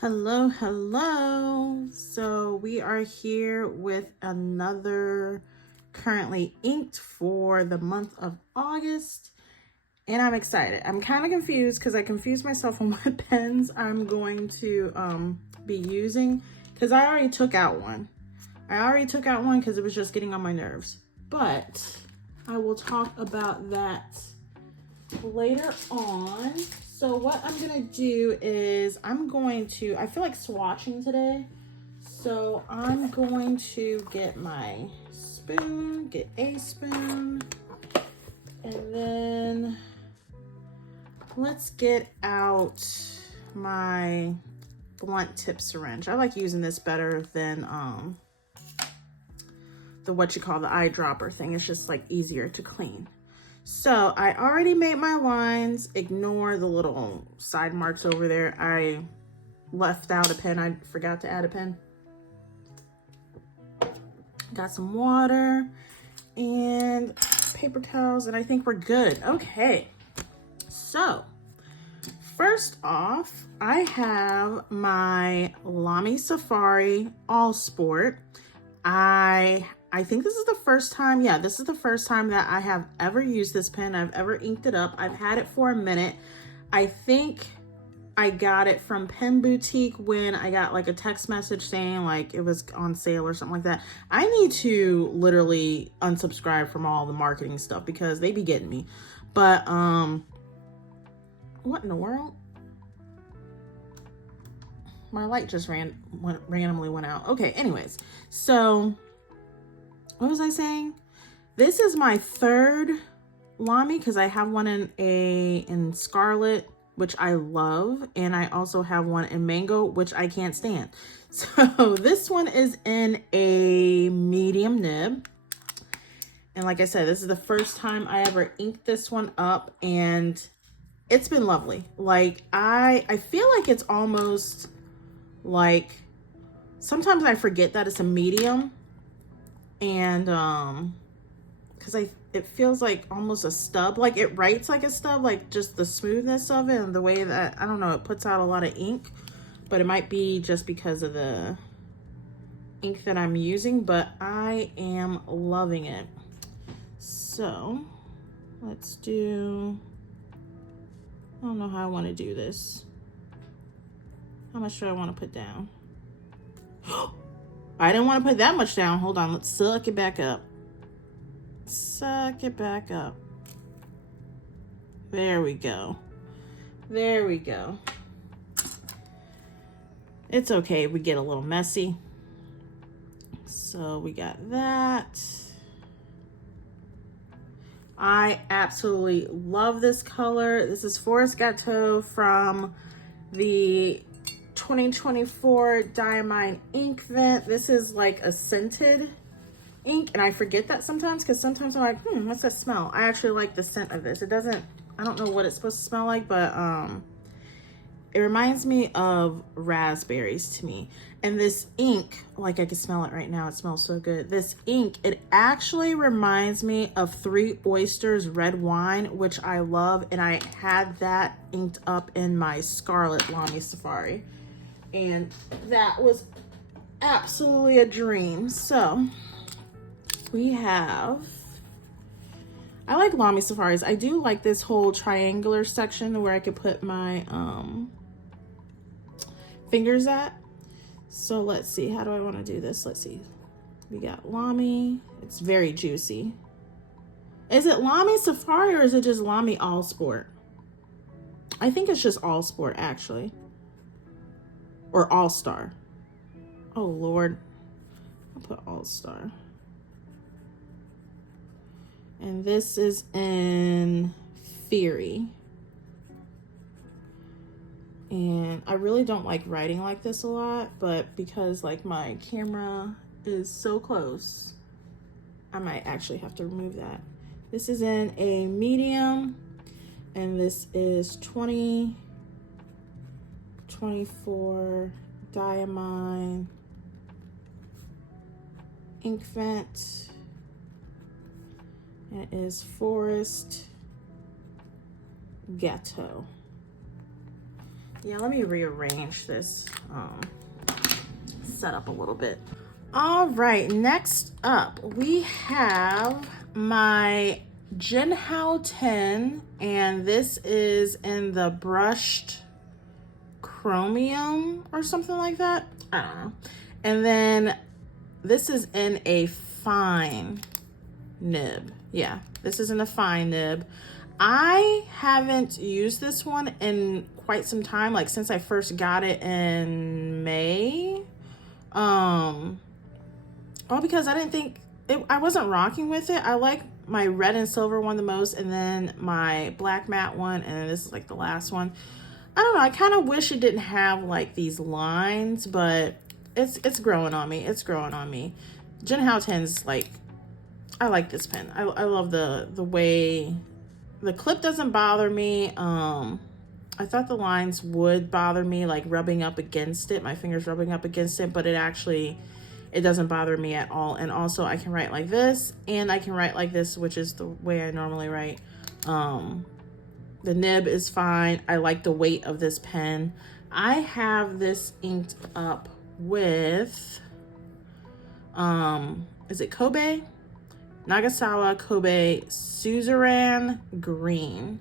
Hello, hello. So we are here with another currently inked for the month of August. And I'm excited. I'm kind of confused because I confused myself on what pens I'm going to be using because I already took out one. Because it was just getting on my nerves. But I will talk about that later on. So what I'm gonna do is I feel like swatching today. So I'm going to get my spoon, get a spoon, and then let's get out my blunt tip syringe. I like using this better than the eyedropper thing. It's just like easier to clean. So I already made my lines. Ignore the little side marks over there. I left out a pen. I forgot to add a pen. Got some water and paper towels, and I think we're good. Okay. So first off, I have my Lamy Safari All Sport. I think this is the first time, this is the first time that I have ever used this pen. I've ever inked it up. I've had it for a minute. I think I got it from Pen Boutique when I got like a text message saying like it was on sale or something like that. I need to literally unsubscribe from all the marketing stuff because they be getting me. But, what in the world? My light just randomly went out. Okay, anyways, so what was I saying? This is my third Lamy because I have one in Scarlet, which I love, and I also have one in Mango, which I can't stand. So this one is in a medium nib. And like I said, this is the first time I ever inked this one up, and it's been lovely. Like I feel like it's almost like, sometimes I forget that it's a medium, and because it feels like almost a stub, like it writes like a stub, like just the smoothness of it and the way that, I don't know, it puts out a lot of ink, but it might be just because of the ink that I'm using, but I am loving it. So let's do, I don't know how I want to do this. How much do I want to put down? I didn't want to put that much down. Hold on. Let's suck it back up. Suck it back up. There we go. There we go. It's okay. We get a little messy. So we got that. I absolutely love this color. This is Forest Gateau from the 2024 Diamine ink vent. This is like a scented ink, and I forget that sometimes because sometimes I'm like, what's that smell? I actually like the scent of this. It doesn't, I don't know what it's supposed to smell like, but it reminds me of raspberries to me. And this ink, like I can smell it right now, it smells so good. This ink, it actually reminds me of Three Oysters red wine, which I love, and I had that inked up in my Scarlet Lamy Safari. And that was absolutely a dream. So we have, I like Lamy Safaris. I do like this whole triangular section where I could put my fingers at. So let's see, how do I want to do this? Let's see. We got Lamy. It's very juicy. Is it Lamy Safari or is it just Lamy All Sport? I think it's just All Sport actually. Or All Star. Oh Lord. I'll put All Star. And this is in Fury. And I really don't like writing like this a lot, but because like my camera is so close, I might actually have to remove that. This is in a medium, and this is 2024 Diamine ink vent. And it is Forest Gateau. Yeah, let me rearrange this setup a little bit. All right, next up we have my Jinhao 10, and this is in the brushed chromium or something like that. I don't know. And then this is in a fine nib. Yeah, this is in a fine nib. I haven't used this one in quite some time, like since I first got it in May. Well, because I didn't think I wasn't rocking with it. I like my red and silver one the most, and then my black matte one, and then this is like the last one. I don't know, I kind of wish it didn't have like these lines, but it's growing on me. It's growing on me. Jinhao 10's like, I like this pen. I love the way the clip doesn't bother me. I thought the lines would bother me, like rubbing up against it, my fingers rubbing up against it, but it doesn't bother me at all. And also I can write like this, and I can write like this, which is the way I normally write. The nib is fine. I like the weight of this pen. I have this inked up with, is it Kobe? Nagasawa Kobe Suzuran green.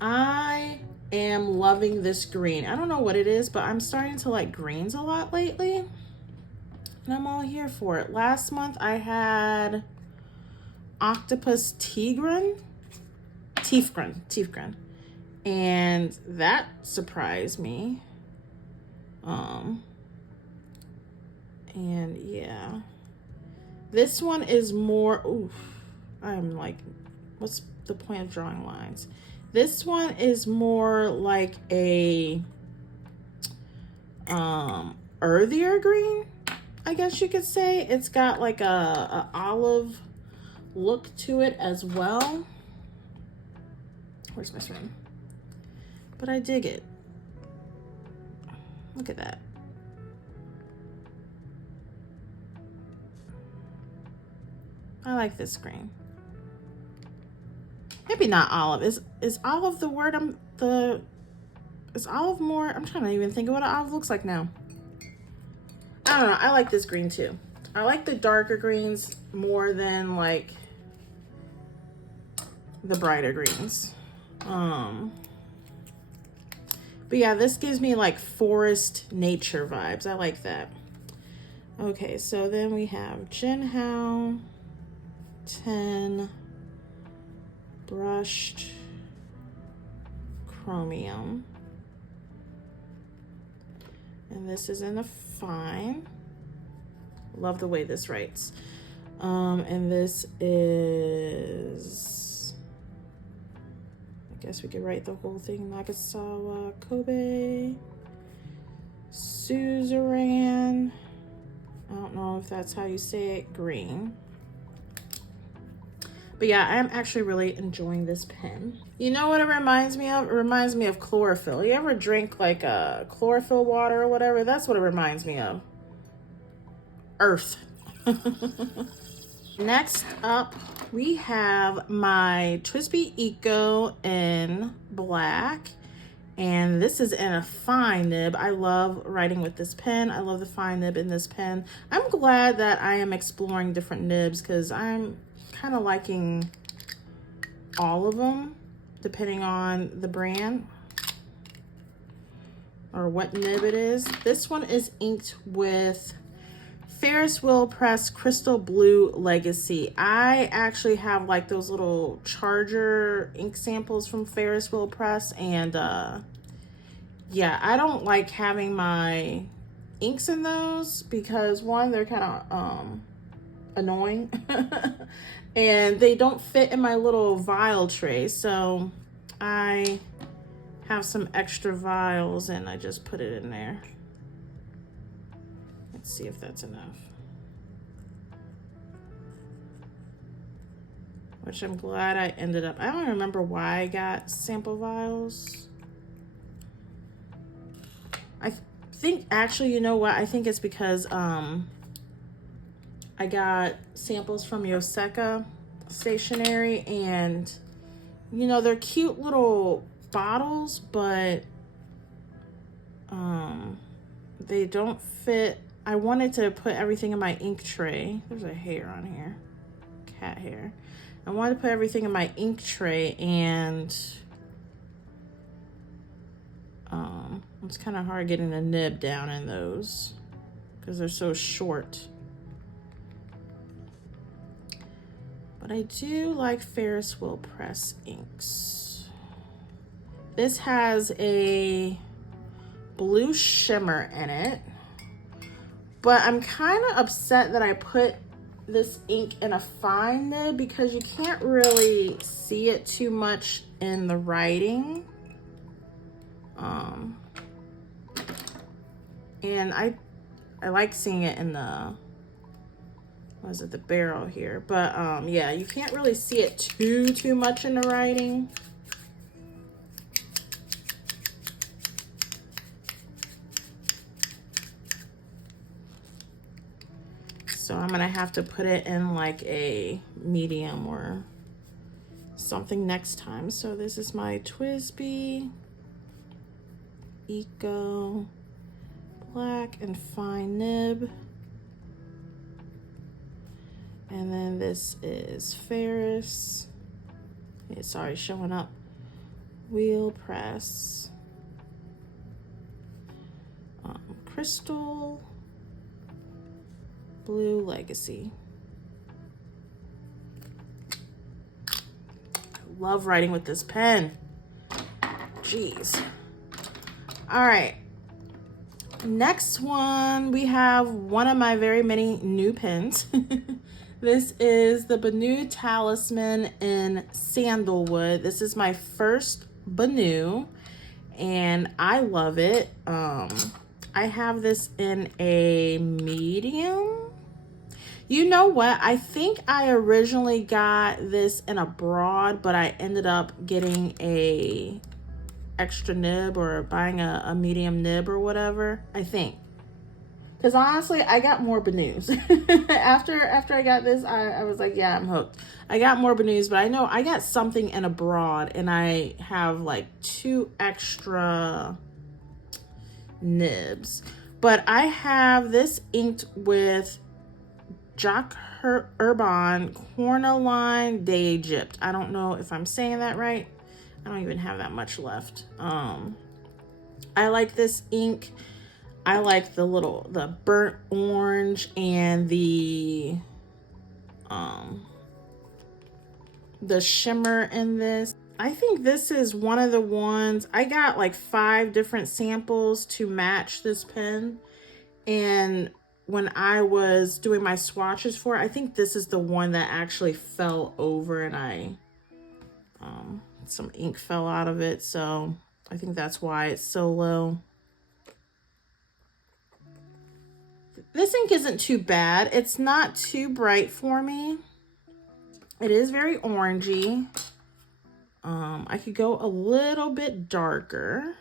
I am loving this green. I don't know what it is, but I'm starting to like greens a lot lately, and I'm all here for it. Last month I had Octopus Tiefgren, and that surprised me. And yeah, this one is more, oof, I'm like, what's the point of drawing lines? This one is more like a earthier green, I guess you could say. It's got like a olive look to it as well. Where's my string? But I dig it. Look at that. I like this green. Maybe not olive. Is olive the word? Is olive more? I'm trying to even think of what an olive looks like now. I don't know. I like this green too. I like the darker greens more than like the brighter greens. But yeah, this gives me like forest nature vibes. I like that. Okay, so then we have Jinhao 10 brushed chromium. And this is in a fine. Love the way this writes. And this is, I guess we could write the whole thing. Nagasawa Kobe Suzuran. I don't know if that's how you say it. Green. But yeah, I'm actually really enjoying this pen. You know what it reminds me of? It reminds me of chlorophyll. You ever drink like a chlorophyll water or whatever? That's what it reminds me of. Earth. Next up, we have my Twsbi Eco in black. And this is in a fine nib. I love writing with this pen. I love the fine nib in this pen. I'm glad that I am exploring different nibs because I'm kind of liking all of them depending on the brand or what nib it is. This one is inked with Ferris Wheel Press Crystal Blue Legacy. I actually have like those little charger ink samples from Ferris Wheel Press, and yeah, I don't like having my inks in those because one, they're kind of annoying and they don't fit in my little vial tray, so I have some extra vials and I just put it in there. Let's see if that's enough. Which I'm glad I ended up, I don't remember why I got sample vials. I think actually, you know what? I think it's because I got samples from Yoseka Stationery, and you know, they're cute little bottles, but they don't fit. I wanted to put everything in my ink tray. There's a hair on here, cat hair. I wanted to put everything in my ink tray, and it's kind of hard getting the nib down in those because they're so short. But I do like Ferris wheel press inks. This has a blue shimmer in it, but I'm kind of upset that I put this ink in a fine nib because you can't really see it too much in the writing. And I like seeing it in the, what is it, the barrel here, but yeah, you can't really see it too much in the writing. So I'm gonna have to put it in like a medium or something next time. So this is my Twsbi Eco black and fine nib. And then this is Ferris. Hey, sorry, showing up. Wheel press. Crystal. Blue Legacy. I love writing with this pen. Jeez. All right. Next one, we have one of my very many new pens. This is the Benu Talisman in Sandalwood. This is my first Benu, and I love it. I have this in a medium. You know what? I think I originally got this in a broad, but I ended up getting a extra nib or buying a medium nib or whatever, I think. Because honestly, I got more Benus. after I got this, I was like, yeah, I'm hooked. I got more Benus, but I know I got something in a broad, and I have like 2 extra nibs. But I have this inked with Jacques Herbin Cornaline d'Egypte. I don't know if I'm saying that right. I don't even have that much left. I like this ink. I like the burnt orange and the shimmer in this. I think this is one of the ones, I got like 5 different samples to match this pen. And when I was doing my swatches for it, I think this is the one that actually fell over, and some ink fell out of it. So I think that's why it's so low. This ink isn't too bad. It's not too bright for me. It is very orangey. I could go a little bit darker,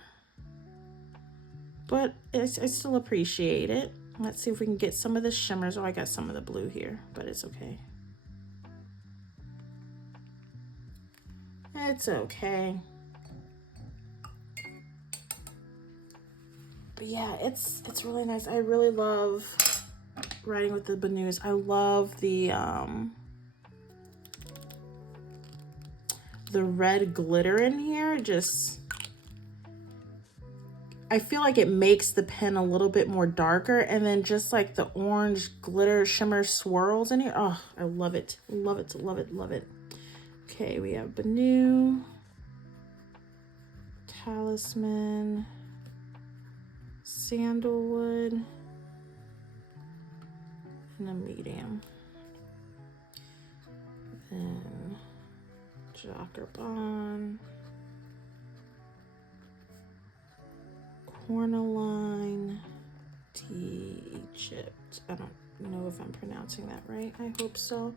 but I still appreciate it. Let's see if we can get some of the shimmers. Oh, I got some of the blue here, but it's okay. It's okay. But yeah, it's really nice. I really love writing with the Benus. I love the red glitter in here. Just, I feel like it makes the pen a little bit more darker, and then just like the orange glitter shimmer swirls in here. Oh, I love it. Love it, love it, love it. Okay, we have Benu, Talisman, Sandalwood, and a medium. Then Jacques, Cornaline d'Egypte. I don't know if I'm pronouncing that right. I hope so.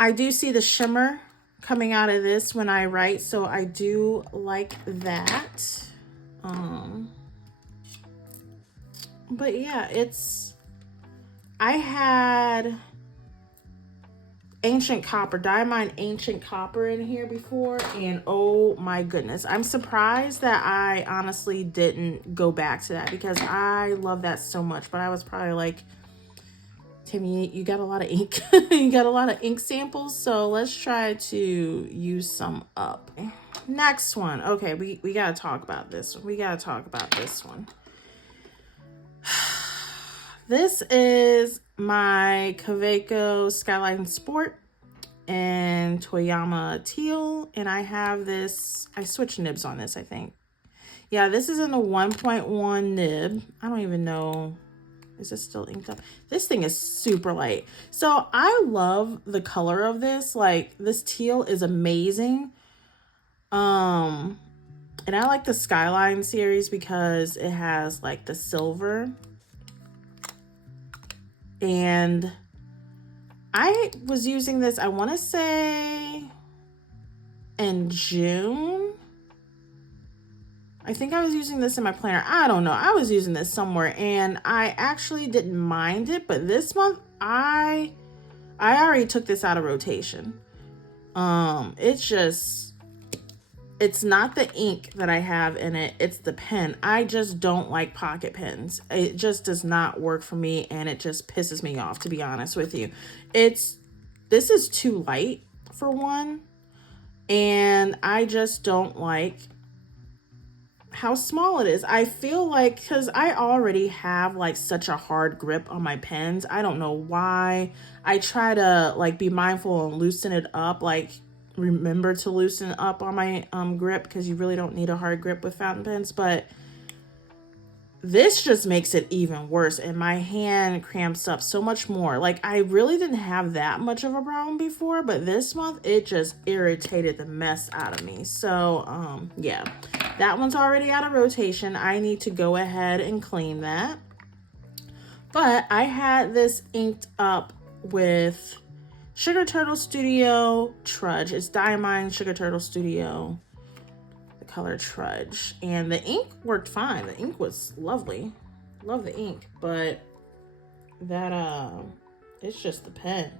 I do see the shimmer coming out of this when I write, so I do like that. But yeah, I had Ancient Copper, Diamine Ancient Copper in here before, and oh my goodness, I'm surprised that I honestly didn't go back to that because I love that so much. But I was probably like, Timmy, you got a lot of ink. You got a lot of ink samples, so let's try to use some up. Next one. Okay, we gotta talk about this one. We gotta talk about this one. This is my Kaweco Skyline Sport and Toyama Teal, and I have this, I switched nibs on this, I think. Yeah, this is in the 1.1 nib. I don't even know, is this still inked up? This thing is super light. So I love the color of this, like this teal is amazing. And I like the Skyline series because it has like the silver. And I was using this, I want to say in June. I think I was using this in my planner. I don't know. I was using this somewhere and I actually didn't mind it. But this month, I already took this out of rotation. It's not the ink that I have in it. It's the pen. I just don't like pocket pens. It just does not work for me. And it just pisses me off, to be honest with you. This is too light for one. And I just don't like how small it is. I feel like, because I already have like such a hard grip on my pens. I don't know why. I try to like be mindful and loosen it up, like remember to loosen up on my grip, because you really don't need a hard grip with fountain pens. But this just makes it even worse, and my hand cramps up so much more. Like I really didn't have that much of a problem before, but this month it just irritated the mess out of me. So yeah, that one's already out of rotation. I need to go ahead and clean that. But I had this inked up with Sugar Turtle Studio Trudge. It's Diamine Sugar Turtle Studio, the color Trudge. And the ink worked fine. The ink was lovely. Love the ink. But that, it's just the pen.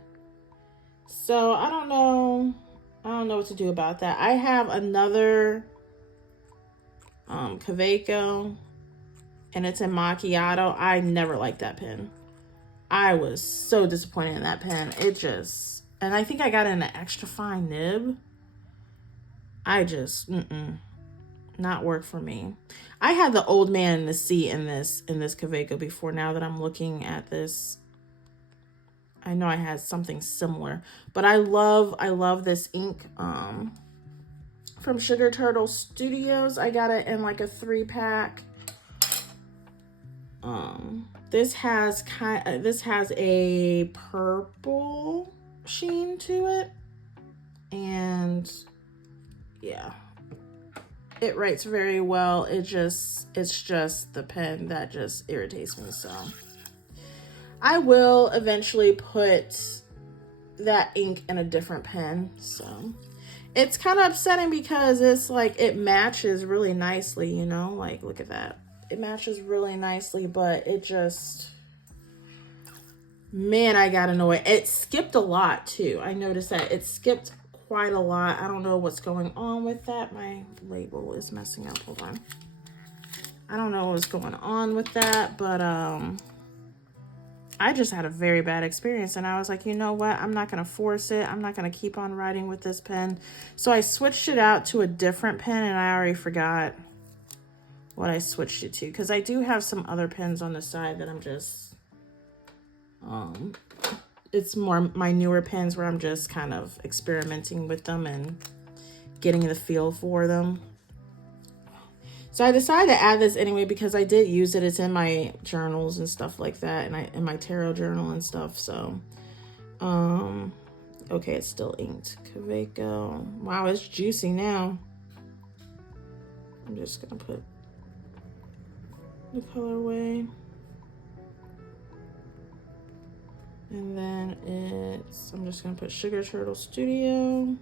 So I don't know. I don't know what to do about that. I have another Kaweco, and it's in Macchiato. I never liked that pen. I was so disappointed in that pen. It just, and I think I got it in an extra fine nib. I just, not work for me. I had the Old Man in the Sea in this Kaweco before. Now that I'm looking at this, I know I had something similar, but I love this ink from Sugar Turtle Studios. I got it in like a 3-pack. This has a purple sheen to it, and yeah, it writes very well. It's just the pen that just irritates me. So I will eventually put that ink in a different pen. So it's kind of upsetting because it's like it matches really nicely, you know, like look at that. It matches really nicely, but it just, man, I got annoyed. It skipped a lot too. I noticed that it skipped quite a lot. I don't know what's going on with that. My label is messing up. Hold on. I don't know what's going on with that, but I just had a very bad experience, and I was like, you know what? I'm not going to force it. I'm not going to keep on writing with this pen. So I switched it out to a different pen, and I already forgot what I switched it to, because I do have some other pens on the side that I'm just it's more my newer pens where I'm just kind of experimenting with them and getting the feel for them. So I decided to add this anyway because I did use it. It's in my journals and stuff like that, and in my tarot journal and stuff. So okay, it's still inked. Kaweco. Wow, it's juicy now. I'm just gonna put the colorway, and then I'm just gonna put Sugar Turtle Studio.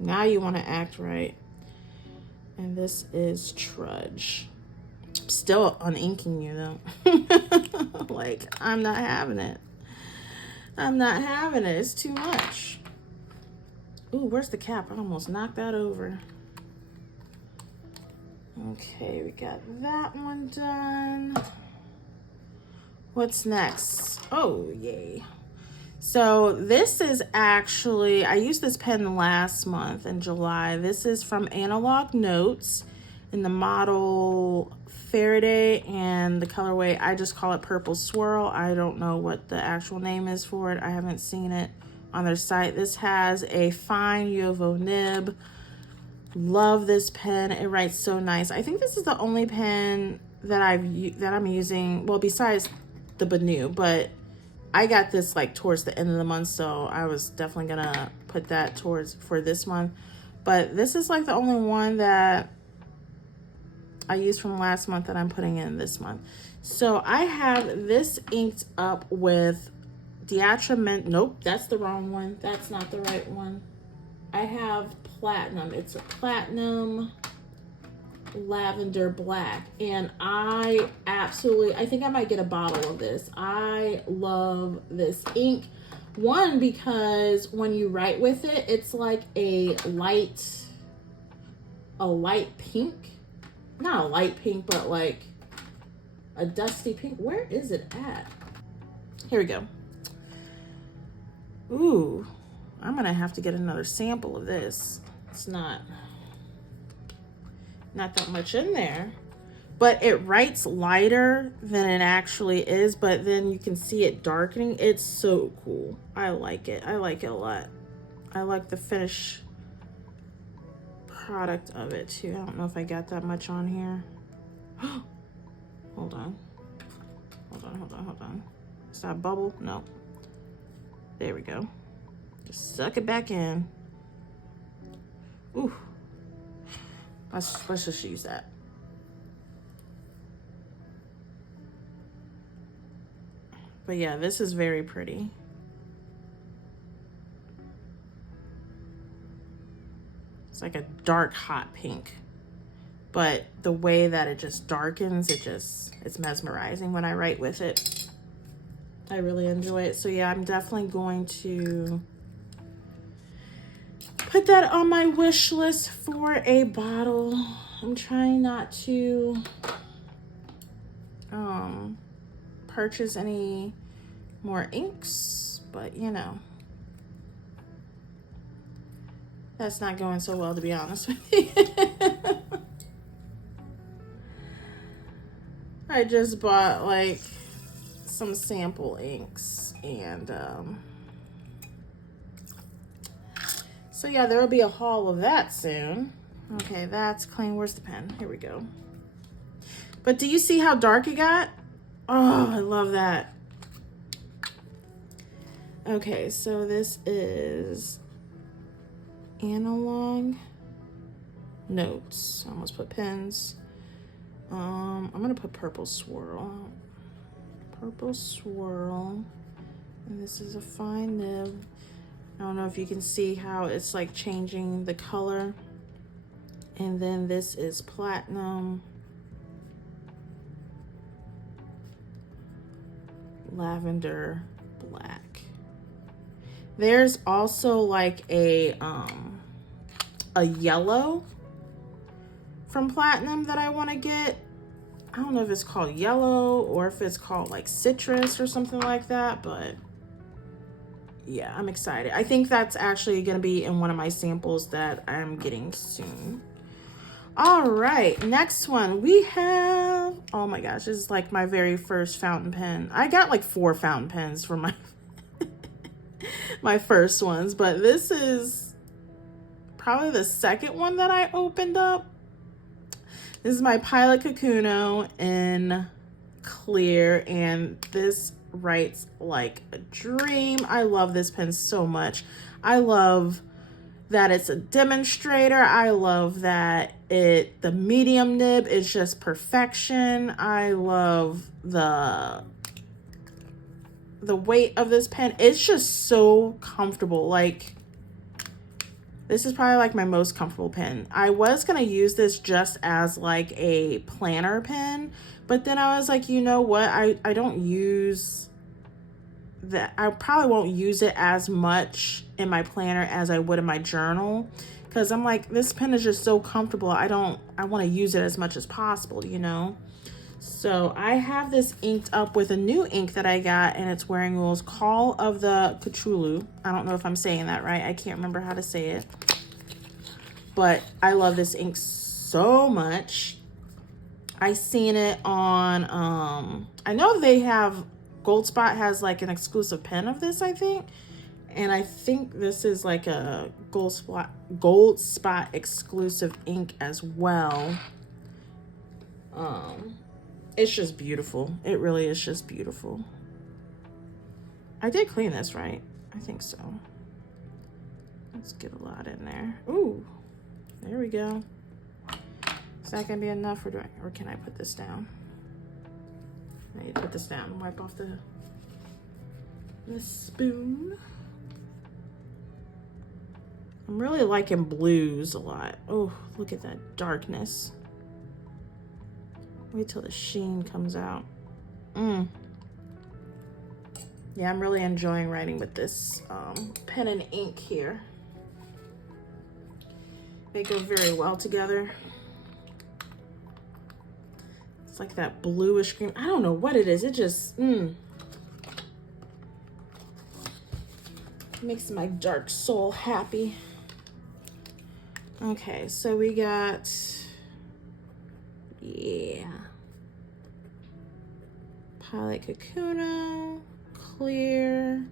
Now you want to act right. And this is Trudge. I'm still uninking you though. Like, I'm not having it. I'm not having it. It's too much. Ooh, where's the cap? I almost knocked that over. Okay, we got that one done. What's next? Oh, yay. So this is actually, I used this pen last month in July. This is from Analog Notes in the model Faraday, and the colorway, I just call it Purple Swirl. I don't know what the actual name is for it. I haven't seen it on their site. This has a fine UFO nib. Love this pen. It writes so nice. I think this is the only pen that I'm using, well, besides the Benu, but I got this like towards the end of the month, so I was definitely gonna put that towards for this month. But this is like the only one that I used from last month that I'm putting in this month. So I have this inked up with the Atramentis. Nope, that's the wrong one. That's not the right one. I have platinum. It's a platinum lavender black, and I think I might get a bottle of this. I love this ink. One, because when you write with it, it's like a light pink. Not a light pink, but like a dusty pink. Where is it at? Here we go. Ooh, I'm gonna have to get another sample of this. It's not that much in there, but it writes lighter than it actually is, but then you can see it darkening. It's so cool. I like it. I like it a lot. I like the finish product of it too. I don't know if I got that much on here. Hold on. Is that a bubble? No. There we go. Just suck it back in. Ooh. Let's just use that. But yeah, this is very pretty. It's like a dark hot pink. But the way that it just darkens, it's mesmerizing when I write with it. I really enjoy it. So yeah, I'm definitely going to put that on my wish list for a bottle. I'm trying not to purchase any more inks, but you know, that's not going so well, to be honest with you. I just bought like some sample inks, and so yeah, there will be a haul of that soon. Okay, that's clean. Where's the pen? Here we go. But do you see how dark it got? Oh, I love that. Okay, so this is Analog Notes. I almost put pens. I'm gonna put Purple Swirl. Purple Swirl. And this is a fine nib. I don't know if you can see how it's like changing the color. And then this is Platinum Lavender Black. There's also like a yellow from Platinum that I want to get. I don't know if it's called yellow or if it's called like citrus or something like that, but yeah, I'm excited. I think that's actually going to be in one of my samples that I'm getting soon. All right, next one we have, oh my gosh, this is like my very first fountain pen. I got like 4 fountain pens for my my first ones, but this is probably the second one that I opened up. This is my Pilot Kakuno in clear, and this writes like a dream. I love this pen so much. I love that it's a demonstrator. I love that the medium nib is just perfection. I love the weight of this pen. It's just so comfortable. Like, this is probably like my most comfortable pen. I was gonna use this just as like a planner pen, but then I was like, you know what? I don't use that I probably won't use it as much in my planner as I would in my journal, because I'm like, this pen is just so comfortable. I want to use it as much as possible, you know. So I have this inked up with a new ink that I got, and it's Wearingeul's Call of the Cthulhu. I don't know if I'm saying that right. I can't remember how to say it. But I love this ink so much. I seen it on, I know they have, Goldspot has like an exclusive pen of this, I think. And I think this is like a Goldspot exclusive ink as well. It's just beautiful. It really is just beautiful. I did clean this, right? I think so. Let's get a lot in there. Ooh, there we go. Is that gonna be enough, or can I put this down? I need to put this down and wipe off the spoon. I'm really liking blues a lot. Oh, look at that darkness. Wait till the sheen comes out. Yeah, I'm really enjoying writing with this pen and ink here. They go very well together. It's like that bluish green. I don't know what it is. It just makes my dark soul happy. Okay, so we got, yeah, Pilot Kakuno, clear,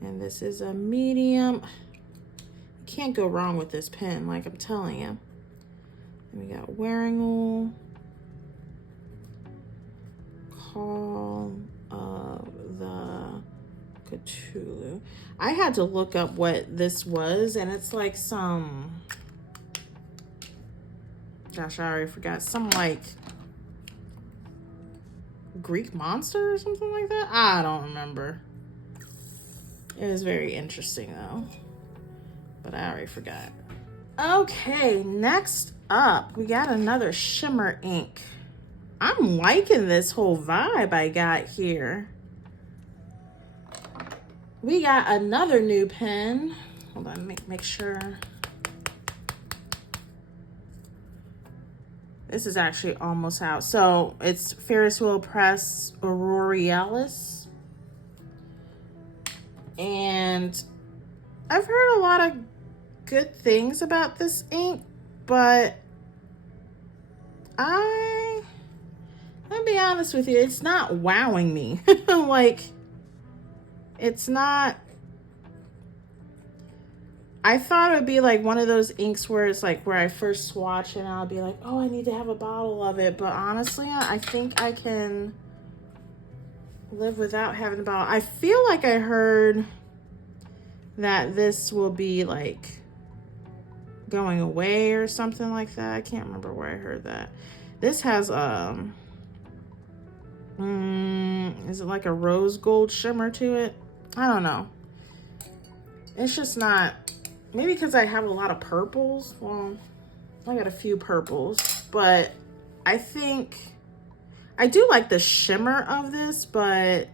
and this is a medium. You can't go wrong with this pen, like I'm telling you. And we got Wearingeul, Call of the Cthulhu. I had to look up what this was, and it's like some, gosh, I already forgot, some like Greek monster or something like that. I don't remember. It was very interesting though, but I already forgot. Okay, next up, we got another shimmer ink. I'm liking this whole vibe I got here. We got another new pen. Hold on, make sure. This is actually almost out. So it's Ferris Wheel Press Aurorealis. And I've heard a lot of good things about this ink, but I'm gonna be honest with you, it's not wowing me. Like, it's not, I thought it would be like one of those inks where it's like where I first swatch and I'll be like, oh, I need to have a bottle of it. But honestly, I think I can live without having a bottle. I feel like I heard that this will be like going away or something like that. I can't remember where I heard that. This has, is it like a rose gold shimmer to it? I don't know. It's just not, maybe because I have a lot of purples. Well, I got a few purples, but I think I do like the shimmer of this, but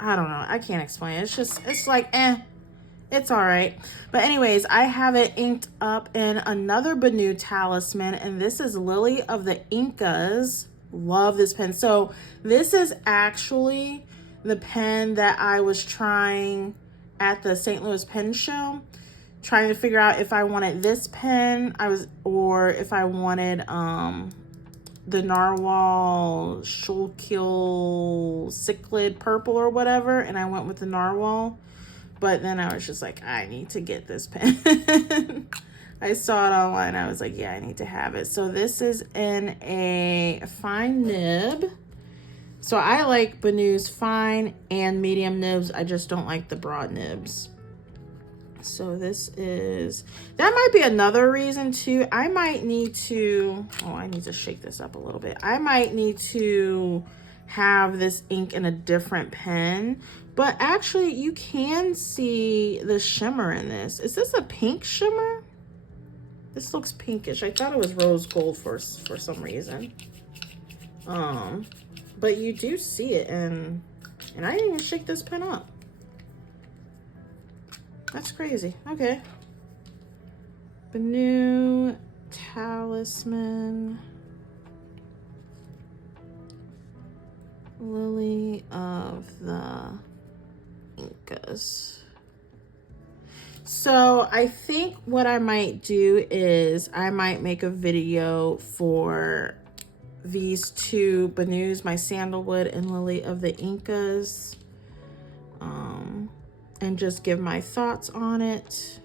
I don't know. I can't explain it. It's just, it's like, it's all right. But anyways, I have it inked up in another Benu Talisman, and this is Lily of the Incas. Love this pen. So this is actually the pen that I was trying at the St. Louis Pen Show, trying to figure out if I wanted this pen, or if I wanted the Narwhal Schuylkill Cichlid purple or whatever, and I went with the Narwhal. But then I was just like, I need to get this pen. I saw it online. I was like, yeah, I need to have it. So this is in a fine nib. So I like Benu's fine and medium nibs. I just don't like the broad nibs. So this is, that might be another reason too. I might need to, oh, I need to shake this up a little bit. I might need to have this ink in a different pen. But actually, you can see the shimmer in this. Is this a pink shimmer? This looks pinkish. I thought it was rose gold for some reason. But you do see it in And I didn't even shake this pen up. That's crazy. Okay. Benu, Talisman, Lily of the Incas. So I think what I might do is I might make a video for these two Benus, my Sandalwood and Lily of the Incas, and just give my thoughts on it.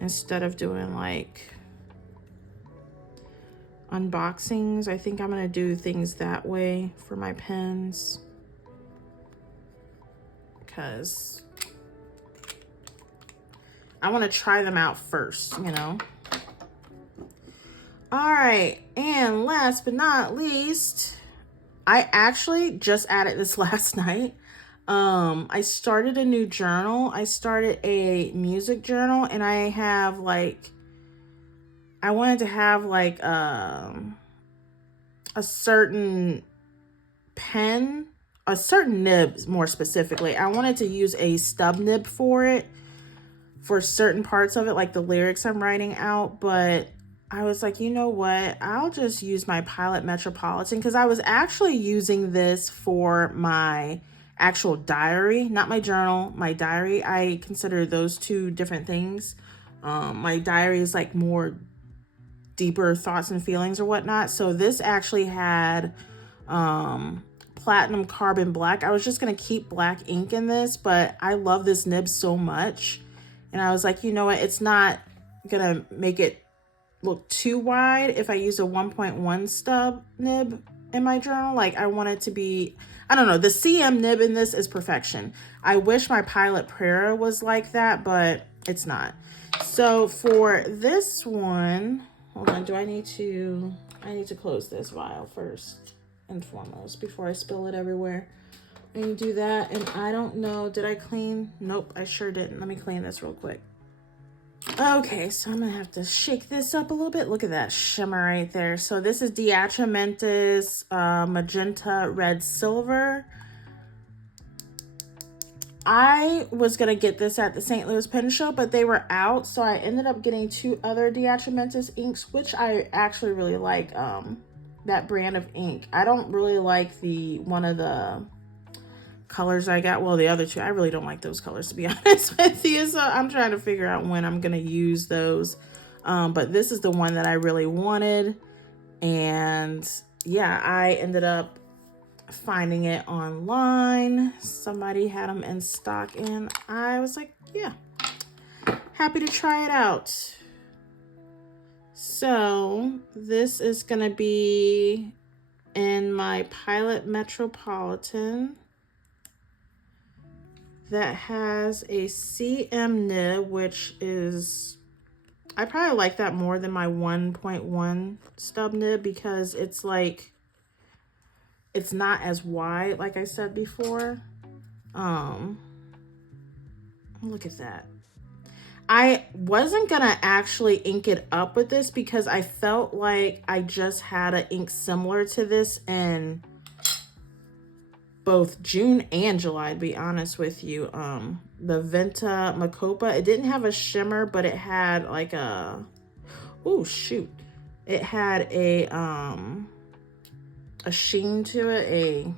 Instead of doing like unboxings, I think I'm gonna do things that way for my pens, because I want to try them out first, you know. All right, and last but not least, I actually just added this last night. I started a new journal. I started a music journal, and I have like, I wanted to have like a certain pen, a certain nib more specifically. I wanted to use a stub nib for it, for certain parts of it, like the lyrics I'm writing out, but I was like, you know what? I'll just use my Pilot Metropolitan, because I was actually using this for my actual diary, not my journal, my diary. I consider those two different things. My diary is like more deeper thoughts and feelings or whatnot. So this actually had platinum carbon black. I was just going to keep black ink in this, but I love this nib so much. And I was like, you know what? It's not going to make it look too wide if I use a 1.1 stub nib in my journal. Like, I want it to be, I don't know, the CM nib in this is perfection. I wish my Pilot Prera was like that, but it's not. So for this one, hold on, I need to close this vial first and foremost before I spill it everywhere. I need to do that. And I don't know, did I clean? Nope, I sure didn't. Let me clean this real quick. Okay, so I'm gonna have to shake this up a little bit. Look at that shimmer right there. So this is the Atramentis Magenta Red Silver. I was gonna get this at the St. Louis Pen Show, but they were out, so I ended up getting two other Atramentis inks, which I actually really like. That brand of ink. I don't really like the one of the colors I got. Well, the other two, I really don't like those colors, to be honest with you. So I'm trying to figure out when I'm gonna use those. But this is the one that I really wanted, and yeah, I ended up finding it online. Somebody had them in stock, and I was like, yeah, happy to try it out. So this is gonna be in my Pilot Metropolitan that has a CM nib, which is, I probably like that more than my 1.1 stub nib, because it's like, it's not as wide, like I said before. Look at that. I wasn't gonna actually ink it up with this because I felt like I just had an ink similar to this in both June and July, to be honest with you. The Venta Macopa, it didn't have a shimmer, but it had like a, oh shoot, it had a sheen to it, a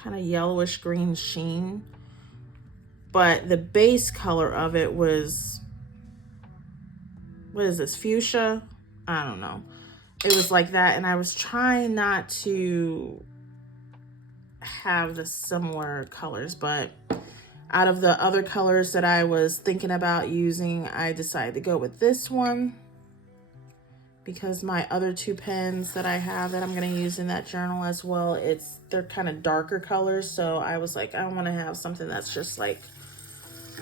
kind of yellowish green sheen. But the base color of it was, what is this, fuchsia? I don't know. It was like that, and I was trying not to have the similar colors, but out of the other colors that I was thinking about using, I decided to go with this one, because my other two pens that I have that I'm going to use in that journal as well, they're kind of darker colors. So I was like, I want to have something that's just like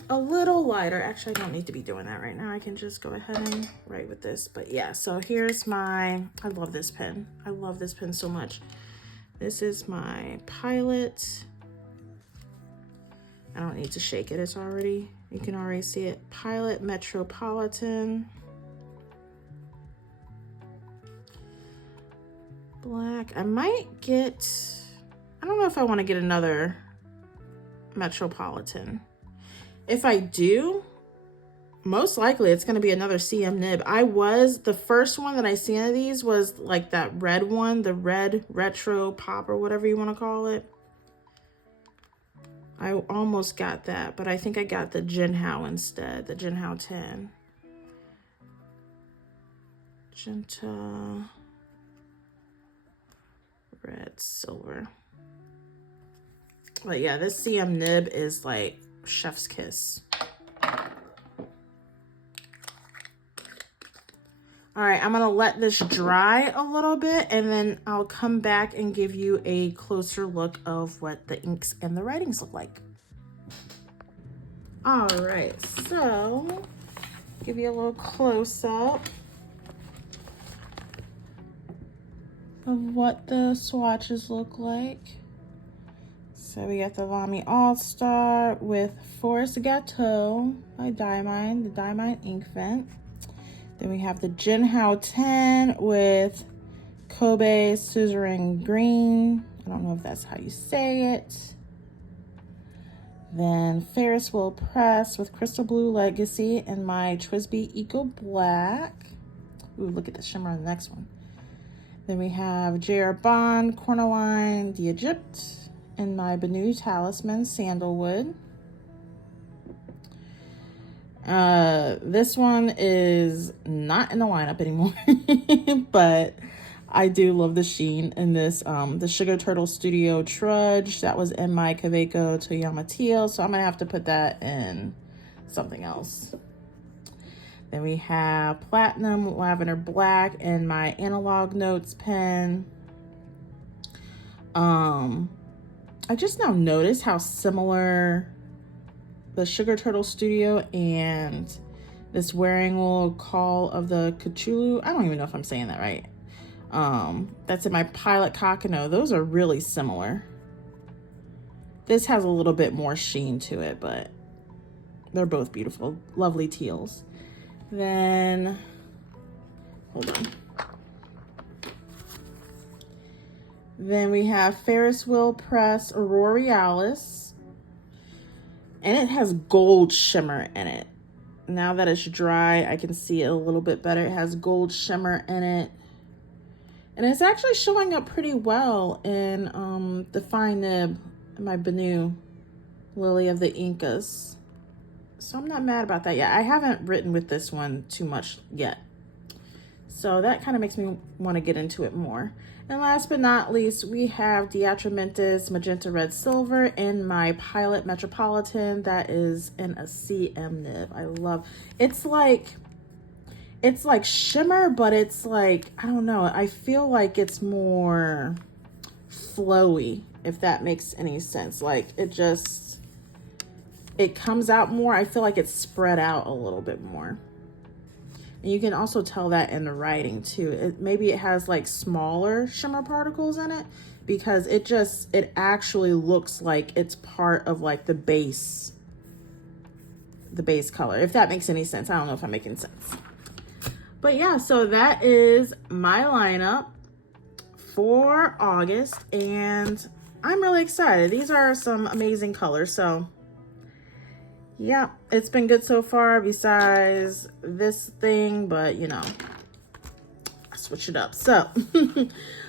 a little lighter. Actually, I don't need to be doing that right now. I can just go ahead and write with this. But yeah, so here's my, I love this pen. I love this pen so much. This is my Pilot. I don't need to shake it. It's already, you can already see it. Pilot Metropolitan. black. I might get, I don't know if I want to get another Metropolitan. If I do, most likely it's going to be another CM nib. The first one that I seen of these was like that red one, the red retro pop or whatever you want to call it. I almost got that, but I think I got the Jinhao instead, the Jinhao 10. Magenta, red, silver. But yeah, this CM nib is like chef's kiss. All right, I'm gonna let this dry a little bit and then I'll come back and give you a closer look of what the inks and the writings look like. All right, so give you a little close up of what the swatches look like. So we got the Lamy All-Star with Forest Gateau by Diamine, the Diamine ink vent. Then we have the Jinhao 10 with Kobe Suzuran Green. I don't know if that's how you say it. Then Ferris Will Press with Crystal Blue Legacy and my Twsbi Eco Black. Ooh, look at the shimmer on the next one. Then we have J.R. Bond, Cornaline, The Egypt, and my Benu Talisman, Sandalwood. This one is not in the lineup anymore, but I do love the sheen in this. The Sugar Turtle Studio Trudge, that was in my Kaweco Toyama Teal, so I'm gonna have to put that in something else. Then we have Platinum Lavender Black and my Analog Notes pen. I just now noticed how similar the Sugar Turtle Studio and this Wearingeul Call of the Cthulhu. I don't even know if I'm saying that right. That's in my Pilot Kakuno. Those are really similar. This has a little bit more sheen to it, but they're both beautiful, lovely teals. Then, hold on. Then we have Ferris Will Press Aurorealis. And it has gold shimmer in it. Now that it's dry, I can see it a little bit better. It has gold shimmer in it. And it's actually showing up pretty well in the fine nib, my Benu Lily of the Incas. So I'm not mad about that yet. I haven't written with this one too much yet. So that kind of makes me want to get into it more. And last but not least, we have the Atramentis Magenta Red Silver in my Pilot Metropolitan. That is in a CM nib. I love, it's like shimmer, but it's like, I don't know. I feel like it's more flowy, if that makes any sense. Like it comes out more. I feel like it's spread out a little bit more. And you can also tell that in the writing too. Maybe it has like smaller shimmer particles in it because it actually looks like it's part of like the base color, if that makes any sense. I don't know if I'm making sense. But yeah, so that is my lineup for August and I'm really excited. These are some amazing colors. So yeah, it's been good so far besides this thing, but you know, I switch it up. So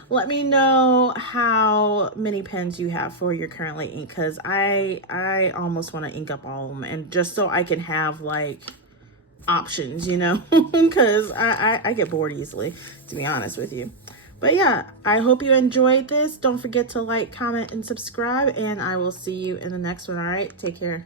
let me know how many pens you have for your currently ink, because I almost want to ink up all of them, and just so I can have like options, you know, because I get bored easily, to be honest with you. But yeah, I hope you enjoyed this. Don't forget to like, comment, and subscribe, and I will see you in the next one. All right, take care.